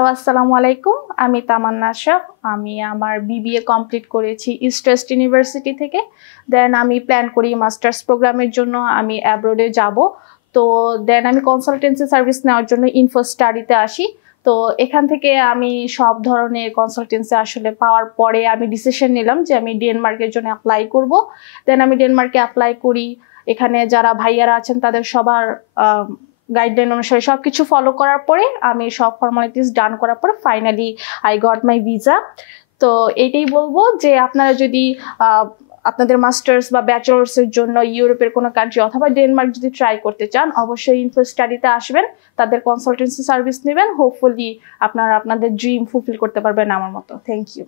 Hello, আসসালামু আলাইকুম। আমি তামান্না আশরাফ। আমি আমার বিবিএ কমপ্লিট করেছি ইস্ট ওয়েস্ট ইউনিভার্সিটি থেকে। দেন আমি প্ল্যান করি মাস্টার্স প্রোগ্রামের জন্য আমি অ্যাব্রোডে যাব। তো দেন আমি কনসালটেন্সি সার্ভিস নেওয়ার জন্য ইনফো স্টাডিতে আসি। তো এখান থেকে আমি সব ধরনের কনসালটেন্সি আসলে পাওয়ার পরে আমি ডিসিশন নিলাম যে আমি ডেনমার্কের জন্য অ্যাপ্লাই করব। দেন আমি ডেনমার্কে অ্যাপ্লাই করি। এখানে যারা ভাইয়ারা আছেন তাদের সবার গাইডলাইন অনুসারে সবকিছু ফলো করার পরে আমি সব ফর্মালিটিস ডান করার পরে finally I got my visa. তো এটাই বলবো যে আপনারা যদি আপনাদের মাস্টার্স বা ব্যাচেলার্স এর জন্য ইউরোপের কোনো কান্ট্রি অথবা ডেনমার্ক যদি ট্রাই করতে চান, অবশ্যই ইনফো স্টাডিতে আসবেন, তাদের কনসালটেন্সি সার্ভিস নেবেন। হোপফুলি আপনারা আপনাদের ড্রিম ফুলফিল করতে পারবেন আমার মতো। Thank you.